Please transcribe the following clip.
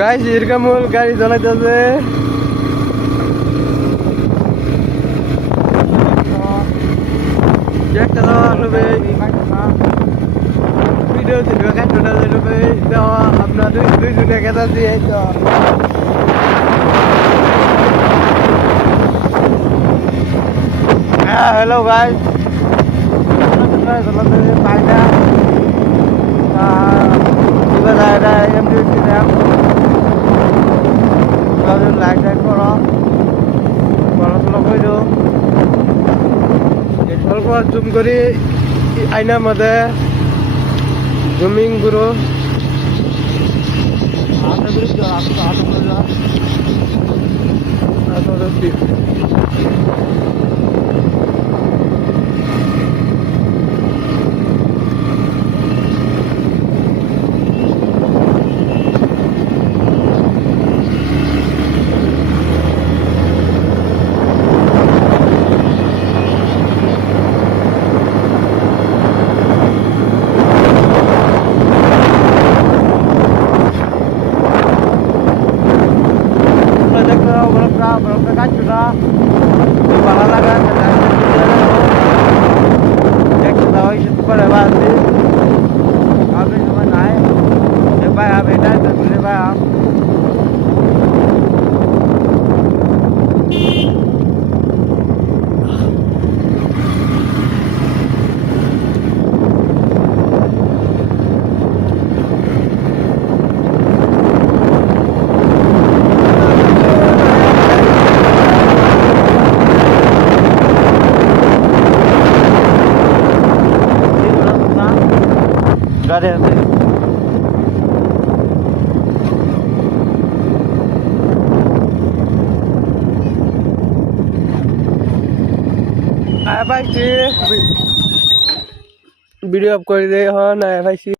Guys ইরকামুল গাড়ি চালাইতেছে। একটা ভিডিও ছিল কাটটা দেওয়া আপনার দুইজনে কেতা দিয়ে তো হ্যাঁ হ্যালো গাইস পাইনা লাইক টাইক করো পড়াশোনা করো অল্প জুম করি আইনার মধ্যে জুমিং গুরু berapa sudah kepala laga ya kita tahu itu pada pasti habis cuma naik lepas habis dah terlepas Gak ada nanti. Ayo Pak, video up করে দে হন আয় ভাই।